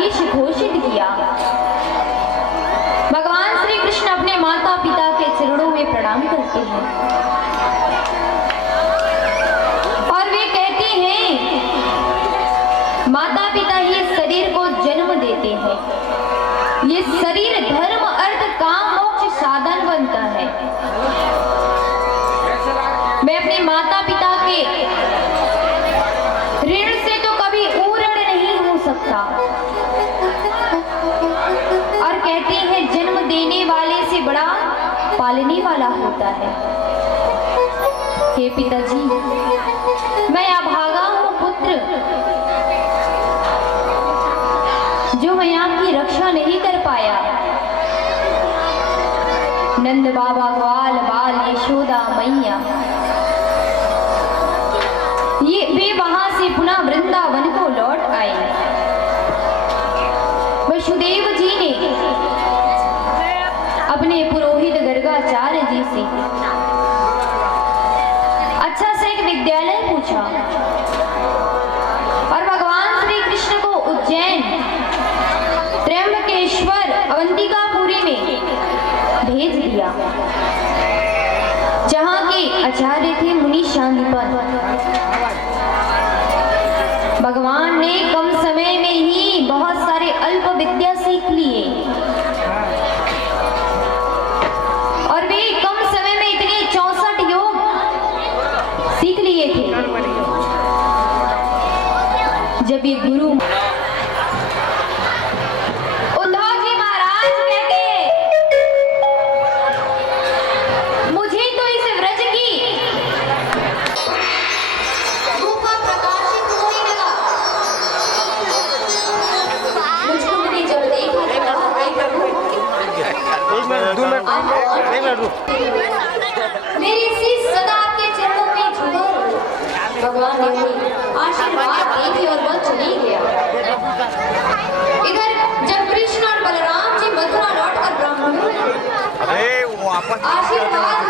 आदेश घोषित किया। भगवान श्री कृष्ण अपने माता पिता के चरणों में प्रणाम करते हैं और वे कहते हैं, माता पिता ही शरीर को जन्म देते हैं। ये शरीर धर्म अर्थ काम मोक्ष साधन बनता है। मैं अपने माता पिता के ऋण से तो कभी ऊर्ण नहीं हो सकता। और कहते हैं जन्म देने वाले से बड़ा पालने वाला होता है। हे पिताजी, मैं अभागा हूँ पुत्र, जो मैं आपकी रक्षा नहीं कर पाया। नंद बाबा ग्वाल बाल यशोदा मैया वे वहां से पुनः वृंदावन को लौट आए। वसुदेव जी ने अपने पुरोहित गर्गाचार्य जी से अच्छा से एक विद्यालय पूछा और भगवान श्री कृष्ण को उज्जैन, त्र्यंबकेश्वर, अवंतिकापुरी में भेज दिया, जहां के आचार्य थे मुनि शांतिपन। भगवान ने कम समय में ही बहुत सारे अल्प विद्या सीख लिए और वे कम समय में इतने 64 योग सीख लिए थे। जब ये गुरु मेरी शीश सदा आपके चरणों में झुका रही। भगवान ने आशीर्वाद दी थी और वह चली गया। इधर जब कृष्ण और बलराम जी मथुरा लौटकर ब्राह्मणों ने आशीर्वाद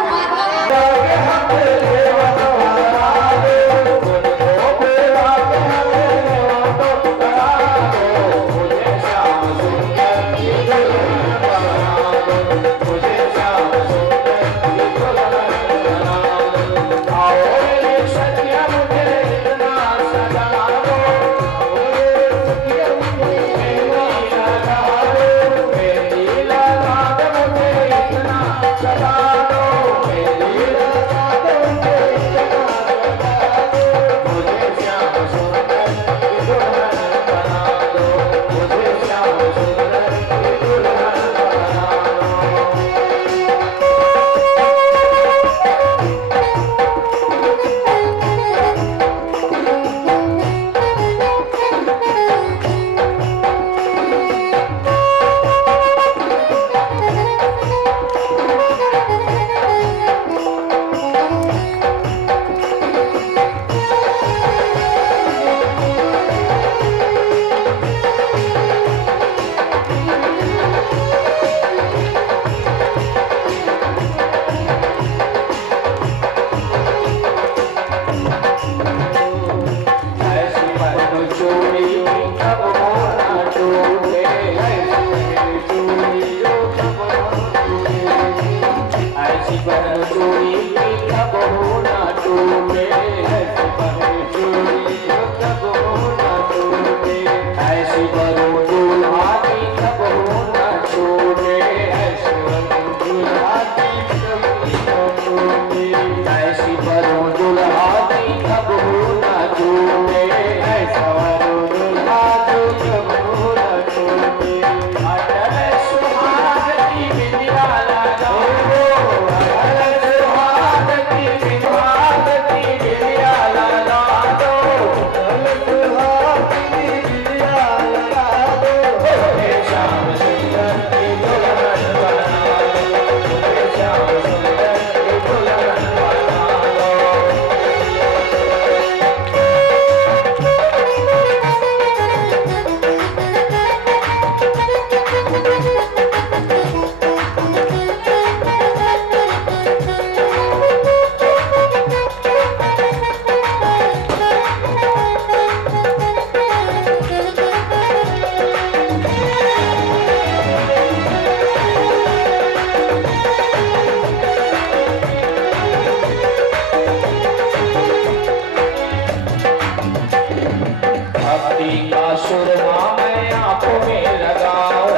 भक्ति का सुरमा मैं आंखों में लगाऊं,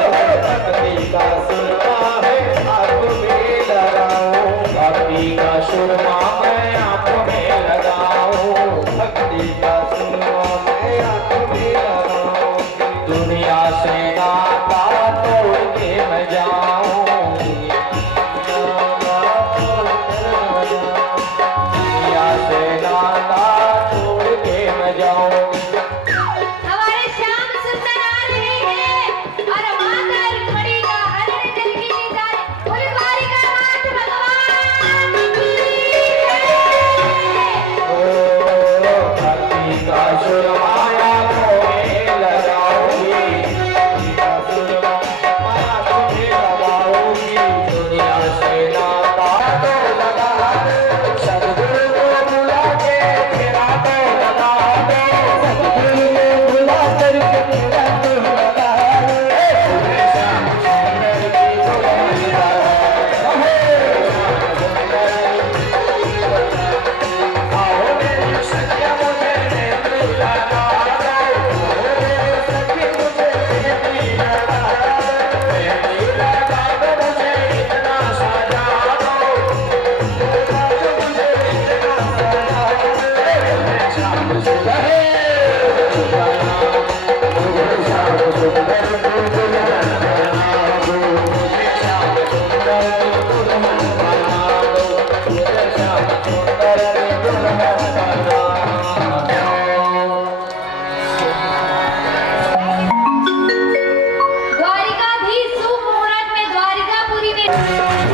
भक्ति का सुरमा है आंखों में लगाऊं, भक्ति का सुरमा मैं आंखों में लगाऊं, भक्ति का सुरमा मैं आंखों में लगाऊं। दुनिया से नाता तोड़ के मैं जाऊं, दुनिया से नाता तोड़ के मैं जाऊं। हमारे श्याम सुंदर आ रहे हैं और माता रुक्मिणी का हरण जल की जाए। बोले द्वारिकानाथ भगवान की जय। भक्ति का सुरमाया खोए लगाऊंगी, भक्ति का सुरमाया खोए लगाऊंगी, दुनिया से नाता तो लगा दे, सद्गुरु को बुला के तेरा तो लगा दे, सद्गुरु को बुला करके तेरा तो लगा दे। पूरे श्याम सुंदर की दुल्हनिया, आओ मेरी सखिया मुझे नेत्र लगा दो, मेरे सखी मुझे नेत्र लगा दो, नेत्र लगा दो मुझे इतना सजा दो, मुझे इतना सजा दो। श्याम सुंदर श्याम सुंदर दुल्हन बना दो, श्याम सुंदर दुल्हन बना दो, श्याम सुंदर दुल्हन बना दो। द्वारिकाधीश शुभ मुहूर्त में द्वारिकापुरी में दुल्हन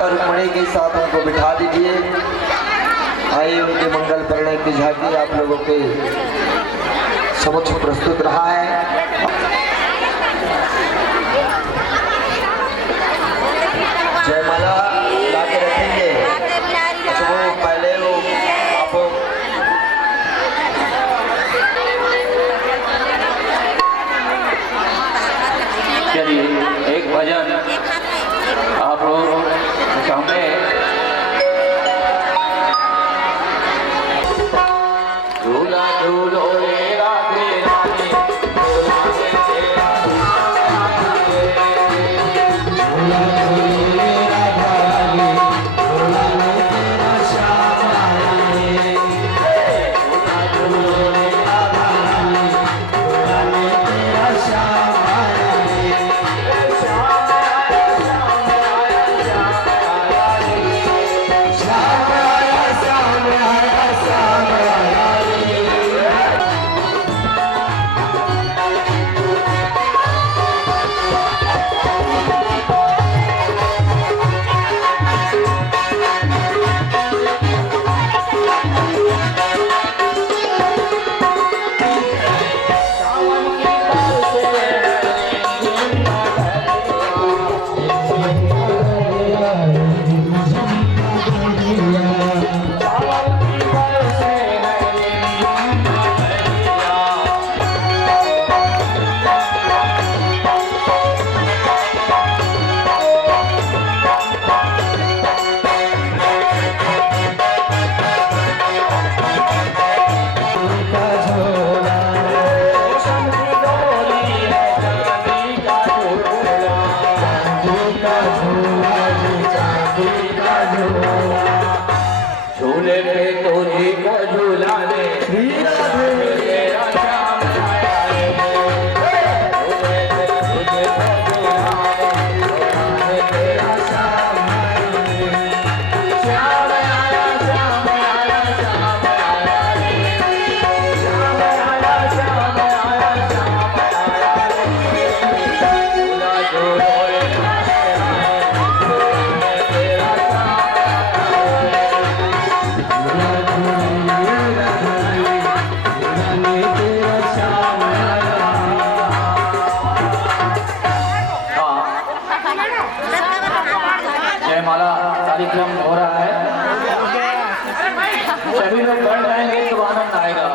माता रुक्मिणी के साथ उनको बिठा दीजिए। आइए उनके मंगल परिणय की झांकी आप लोगों के समक्ष प्रस्तुत रहा है। जयमाला लाके रखेंगे। अच्छा वो पहले वो आपको चलिए एक भजन आप लोग सामने झूला झूलो रे राधे राधे झूले पे तुझी को झूला दे मेरा श्याम आया रे। झूले पे तुझे को झूला दे तेरा श्याम आया रे। श्याम आया श्याम आया श्याम आया रे। श्याम आया श्याम आया श्याम आया रे। झूला झूलो रे तेरा जयमाला कार्यक्रम हो रहा है। सभी लोग बढ़ जाएंगे तो आनंद आएगा।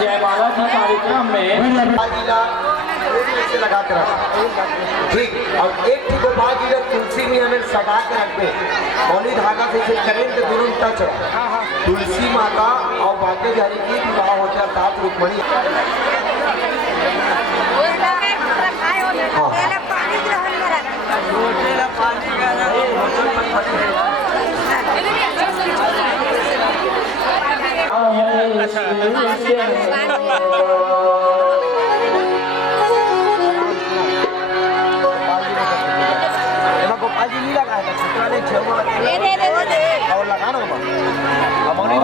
जयमाला की कार्यक्रम में लगा कर ठीक और एक ठीक बाकी जब तुलसी में हमें सटा के रख दे मौली धागा से इसे करें तो दोनों टच हो। तुलसी माता और बाकी हरि की विवाह होता है साथ रुक्मणी। गोपाल जी नहीं लगाया था छुट्टा ने छेड़ और लगाना हमारी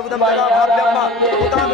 उदम जगा भाव्यम्मा उदाम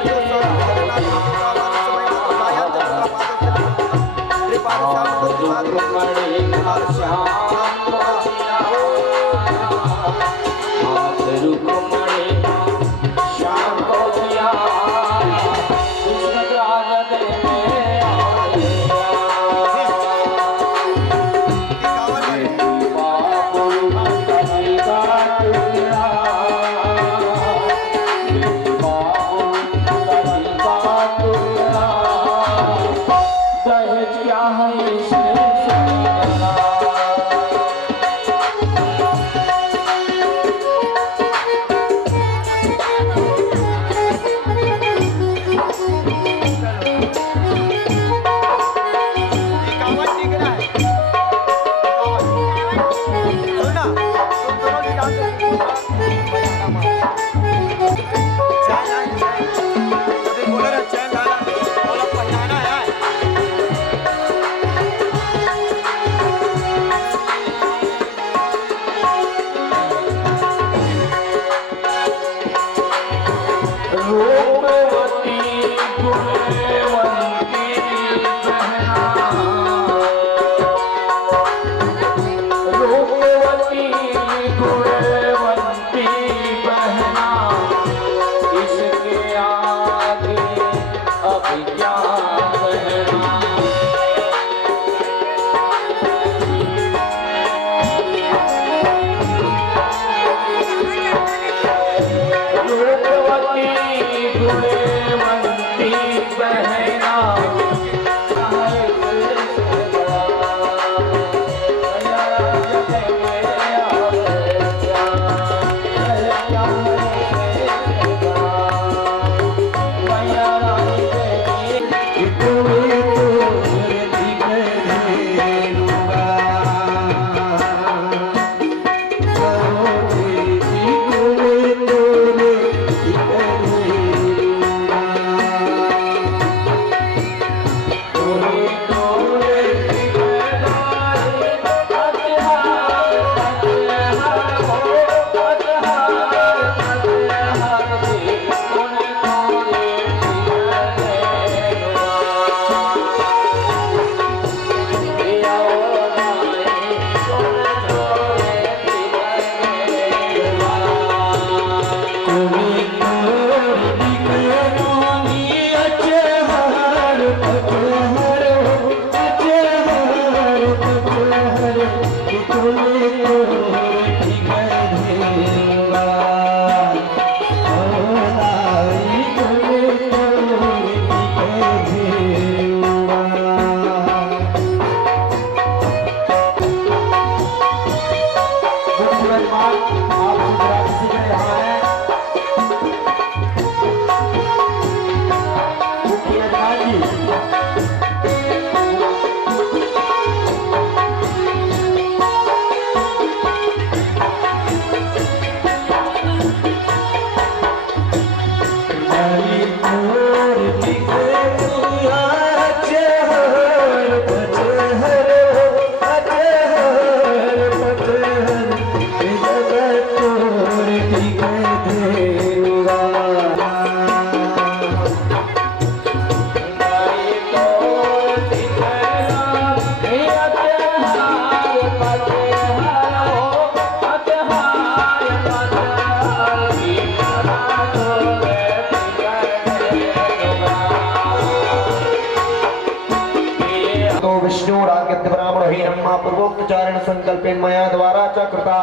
पूर्वोक्तचारण संकल्पेन मया द्वारा च कृता।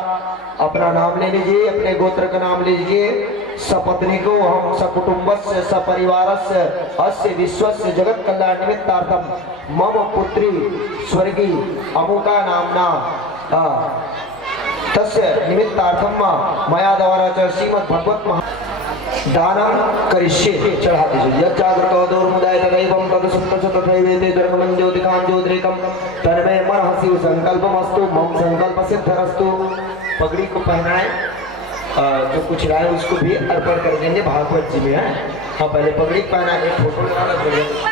अपना नाम ले लीजिए, अपने गोत्र का नाम लीजिए। सपत्नी को हम सकुटुंबस्य सपरिवारस्य अस्य विश्वस्य जगत कल्याण निमित्तार्थम मम पुत्री स्वर्गी अमुका नामना तस्य निमित्तार्थम मया द्वारा च श्रीमद् भगवत महा दानं करिष्ये। चढ़ा दीजिए। यज्जागृतो दोर्मुदाय तदैवं तदसुप्तच तथैवेते धर्मनं ज्योतिकां ज्योतिरेकं तन्मे मनः शिव संकल्पमस्तु मम संकल्प सिद्धरस्तु। पगड़ी को पहनाए, जो कुछ लाए उसको भी अर्पण कर देंगे भागवत जी में है। हाँ, पहले पगड़ी पहना के फोटो लगाना पड़ेगा।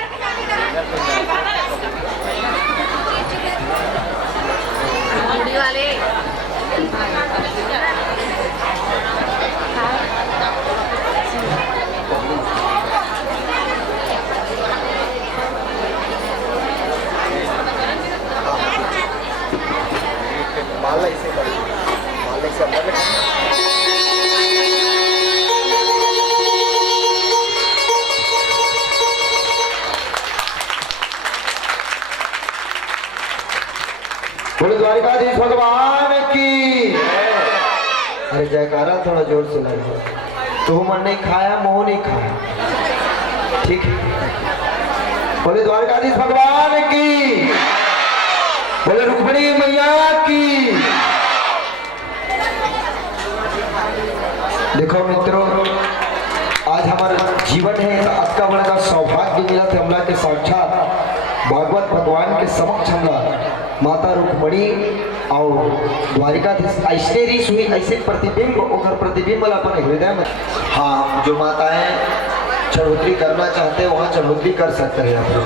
जयकारा थोड़ा जोर से लगा। तो मन नहीं खाया, मोह नहीं खाया। ठीक है, बोले द्वारकाधीश भगवान की, बोले रुक्मिणी मैया की। देखो मित्रों, आज हमारा जीवन है तो अक्का बड़ा सौभाग्य मिला थे हमला के साक्षात भागवत भगवान के समक्ष हमला माता रुक्मिणी और द्वारिकाधीश ऐसे रीस हुई, ऐसे प्रतिबिंब और प्रतिबिंब वाला अपने हृदय में। हाँ, जो माताएं चढ़ोतरी करना चाहते हैं वहाँ चढ़ोतरी कर सकते हैं आप लोग।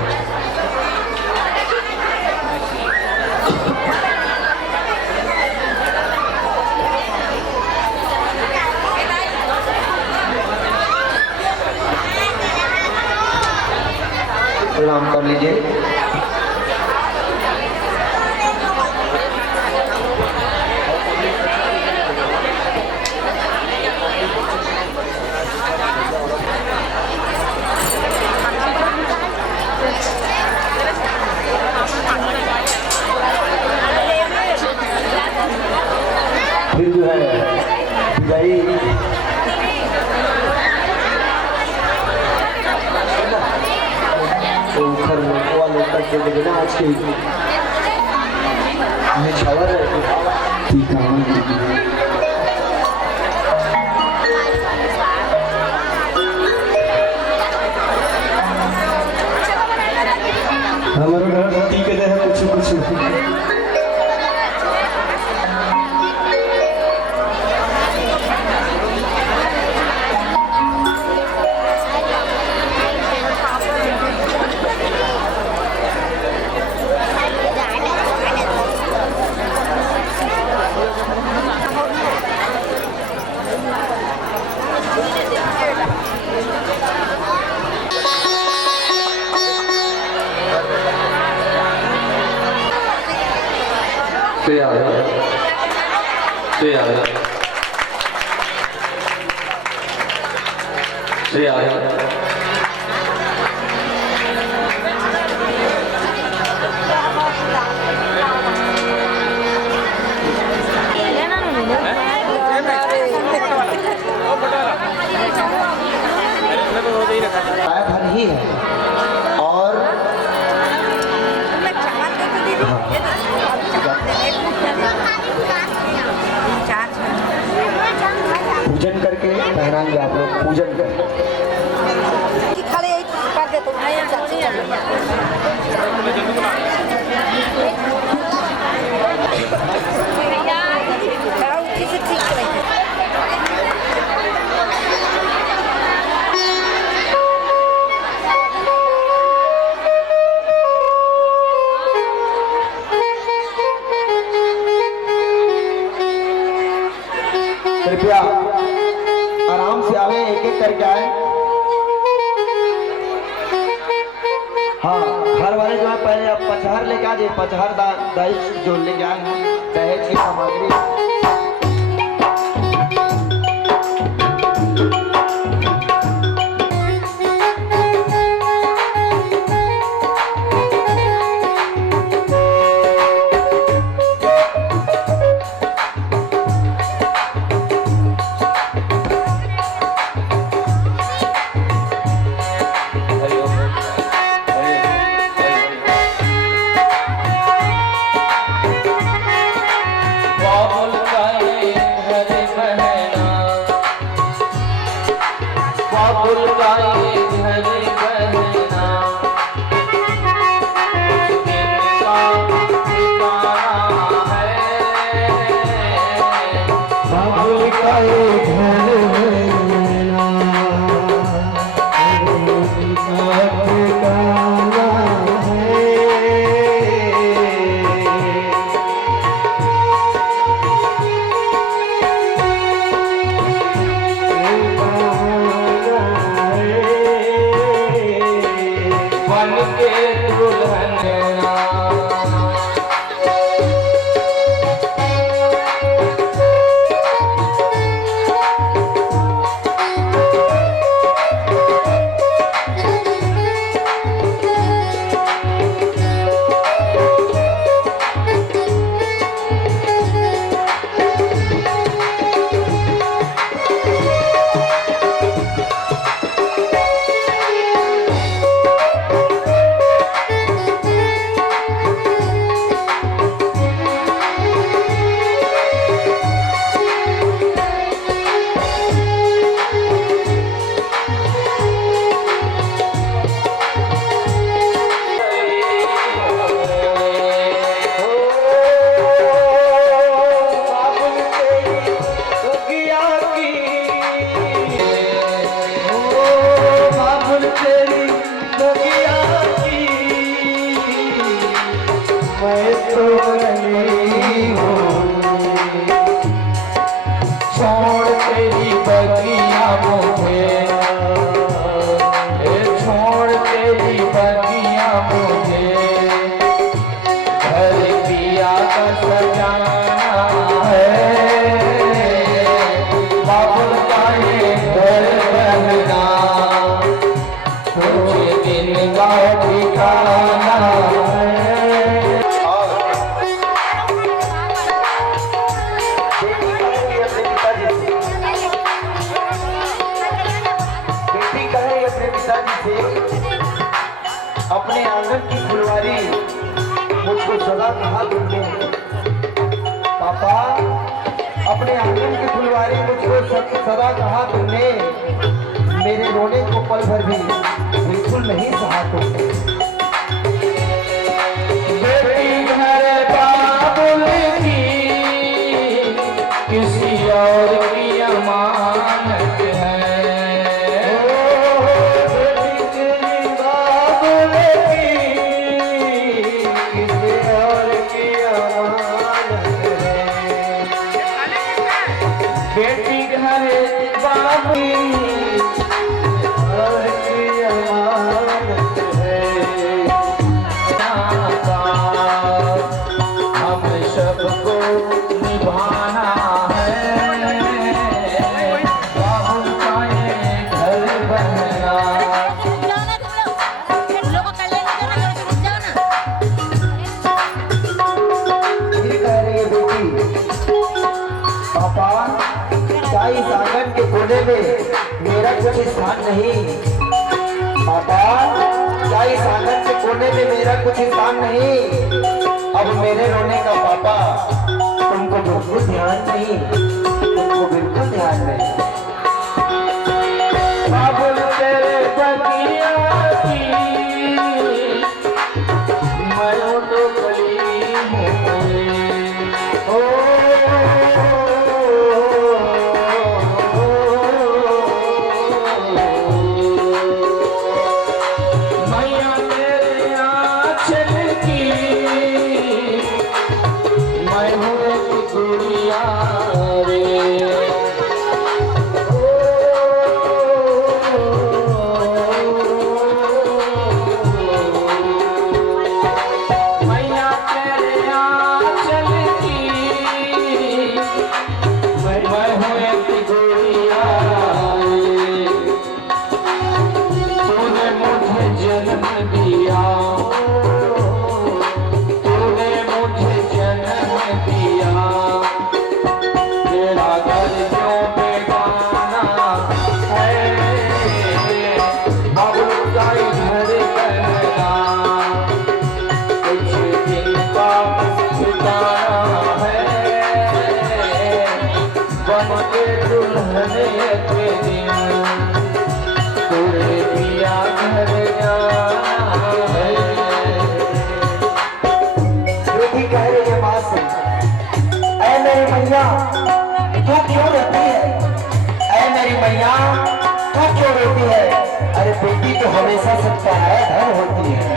प्रणाम कर लीजिए। फिर जो है विदाई के लेकिन आज के निछावर हमारे घर टी के है कुछ कुछ ही है और पूजन करके पहनाएंगे आप लोग, पूजन करके कृपया आराम से आवे, एक एक करके आए। हाँ, घर वाले जो है पहले आप पचहर लेके आ जाइए, पचहर दहेज जो लेके आए हैं, दहेज की सामग्री। पिताजी से अपने आंगन की फुलवारी मुझको सदा कहा तुमने। पापा, अपने आंगन की फुलवारी मुझको सदा कहा तुमने, मेरे रोने को पल भर भी बिल्कुल नहीं सहा तुमने। बेटी घर बाबुल की किसी और की अमानत है। बेटी बाबुल की किसी और की अमानत है। बेटी घर बाबुल और की अमानत है। हम सबको निभाना है, बाबू का ये घर बनना। फिर कह रही है बेटी, पापा क्या इस आंगन के कोने में मेरा कुछ स्थान नहीं? पापा क्या इस आंगन के कोने में मेरा कुछ स्थान नहीं? अब मेरे रोने का पापा तुमको बिल्कुल ध्यान नहीं, तुमको बिल्कुल ध्यान नहीं। बाबुल तेरे बगिया की मैं तो कली हूँ। ओ, मैया तेरे आंचल की मैं हूँ एक गुड़िया रे। मैया तेरे आंचल की मैं हूँ एक गुड़िया रे। तूने मुझे जन्म दिया, तूने मुझे जन्म दिया, तेरा घर क्यों बेगाना है। अब उसका घर करना कुछ दिन का ठिकाना है। बन के दुल्हन एक दिन तोरे पिया घर जाना है। बेटी कह रही है माँ से, ऐ मेरी मैया तू क्यों रोती है? ऐ मेरी मैया तू क्यों रोती है? अरे बेटी तो हमेशा सबका है धन होती है।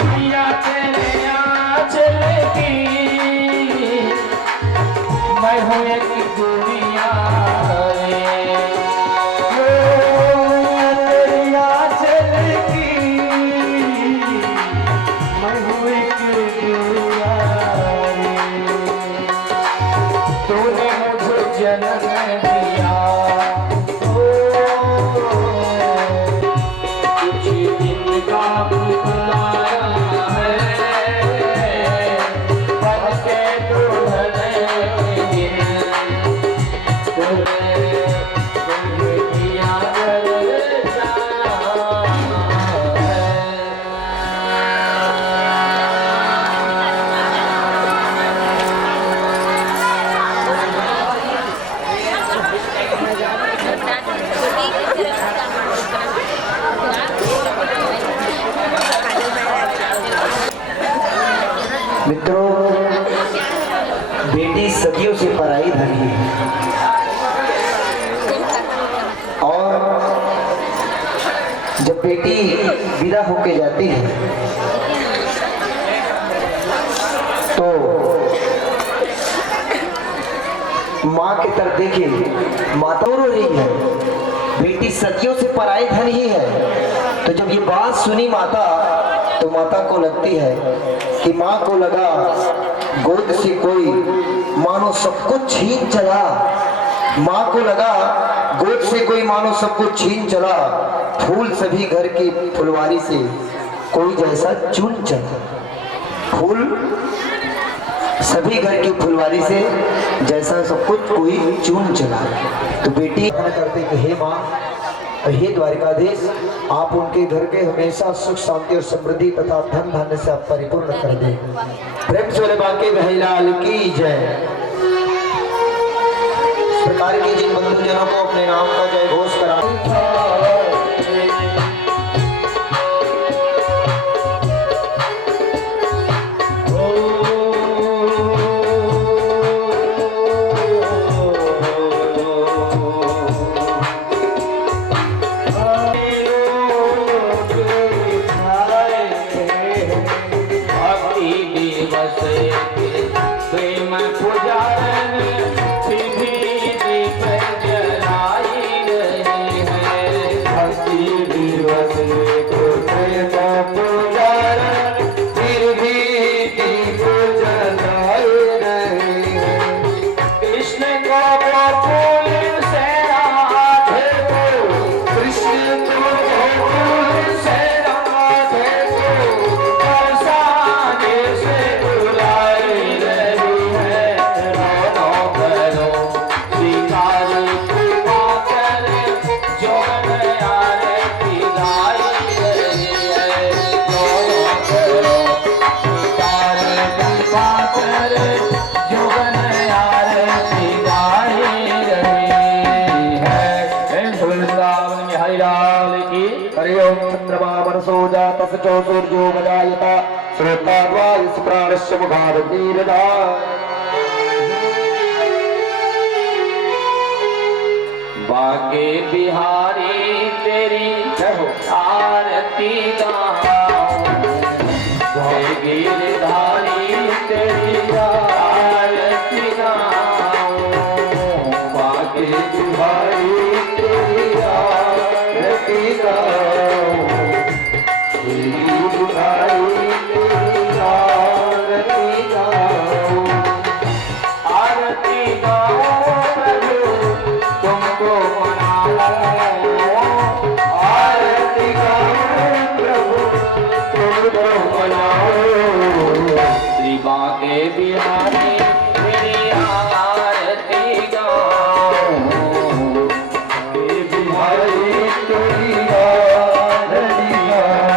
पिया तेरे आंचल की मैं हूँ एक गुड़िया रे। तेरी आंचल की मैं हूँ एक गुड़िया रे। तूने मुझे जन्म दिया, कुछ दिन का बुलाया है। बन के दुल्हन एक दिन तूने पिया घर जाना है। मित्रों, बेटी सदियों से पराई धनी है और जब बेटी विदा होके जाती है तो माँ की तरफ देखिए, माता रो रही है। बेटी सदियों से पराई धन ही है। तो जब ये बात सुनी माता, तो माता को लगती है कि माँ को लगा गोद से कोई मानो सब कुछ छीन चला। माँ को लगा गोद से कोई मानो सब कुछ छीन चला। फूल सभी घर की फुलवारी से कोई जैसा चुन चला। फूल सभी घर की फुलवारी से जैसा सब कुछ कोई चुन चला। तो बेटी करते कि हे माँ, हे द्वारिकाधीश, आप उनके घर के हमेशा सुख शांति और समृद्धि तथा धन धान्य से आप परिपूर्ण कर दे। प्रेम से बोले बांके बिहारी लाल की जय। इस प्रकार के जिन बंधुजनों को अपने नाम का जय घोष करा सूर्यो मजायता श्रोता इस प्राणस्य मुखारतीरदा बाके बिहारी तेरी आरती गाऊं, गिरधारी तेरी आरती गाऊं, बाके बिहारी तेरी आरती गाऊं, बिहारी तेरी आरती गाऊं, बिहारी तेरी आरती गाऊं।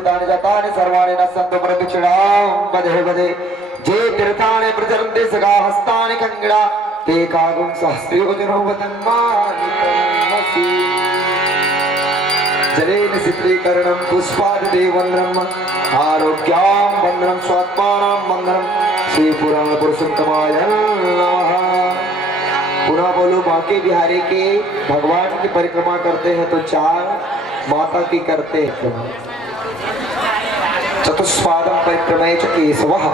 दुरितानि जातानि सर्वाणि नश्यन्तु प्रतिक्षणां वदे वदे जे तीर्थानि प्रचरन्ति सगा हस्तानि खङ्गिणा ते कागुं सहस्रयोजनो वदन्मानितमसि जलेन चित्रीकरणं पुष्पादिदेववन्दनम् आरोग्यां वन्दनं स्वात्मानां वन्दनं श्री पुराण पुरुषोत्तमाय नमः। पुनः बोलो बांके बिहारी के भगवान की परिक्रमा करते हैं तो चार माता की करते हैं चतुष्पादम परिक्रमे च केशवः।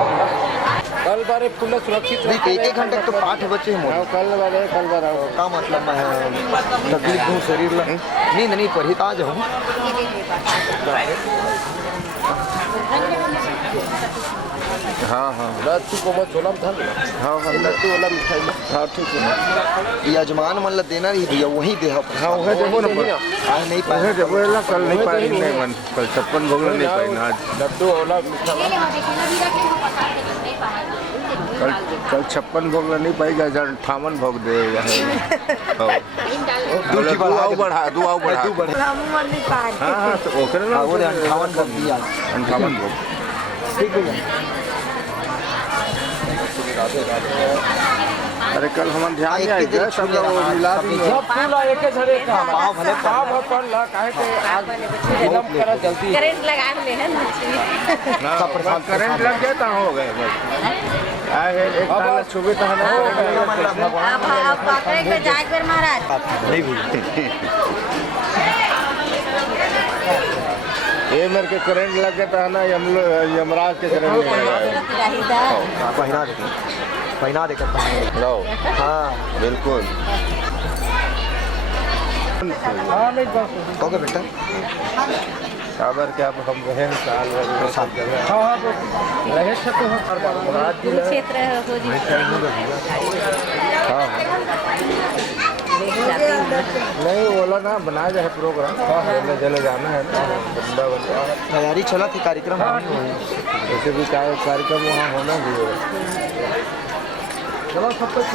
कल बारे फुल सुरक्षित नहीं एक एक घंटे तो पाठ बचे हैं मोर। कल बारे का मतलब मैं तकलीफ दूं शरीर ला नींद नहीं पड़ी आज हूँ हाँ हाँ लड्डू को मत छोला था हाँ हाँ लड्डू वाला मिठाई हाँ ठीक है यजमान मन ला देना ही भैया वही दे हाँ वह देखो ना आज नहीं पाए देखो ना कल नहीं पाई नहीं मन कल 56 भोग नहीं पाई ना आज लड्डू वाला मीठा कल 56 भोग नहीं पाई 58 भोग दे दुआओ बढ़ा हाँ हाँ तो ओके ना वो 58 भोग दिया 58 भोग ठीक है। अरे कल हम ध्यान नहीं आई गए सब लोग मिला दी सब फूला एक झरे का पाव भले पाव पर ला काहे के आग एकदम करा जल्दी करंट लगा ले है ना करंट लग गया तो हो गए बस आए एक ताला छुबे तो ना अब पकड़े के जाकर महाराज नहीं भी ये मेरे के करंट लग गया था ना यमराज के करंट लग गया पहना देकर लो हाँ बिल्कुल ओके बेटा खबर क्या हम रहे साल सब जगह हाँ रहे तो रात जी क्षेत्र हो जी हाँ नहीं बोला ना बनाया जाए प्रोग्राम चले जाना है ना वृंदावन तैयारी चला थी कार्यक्रम जैसे भी कार्यक्रम वहाँ होना भी है चलो सब कुछ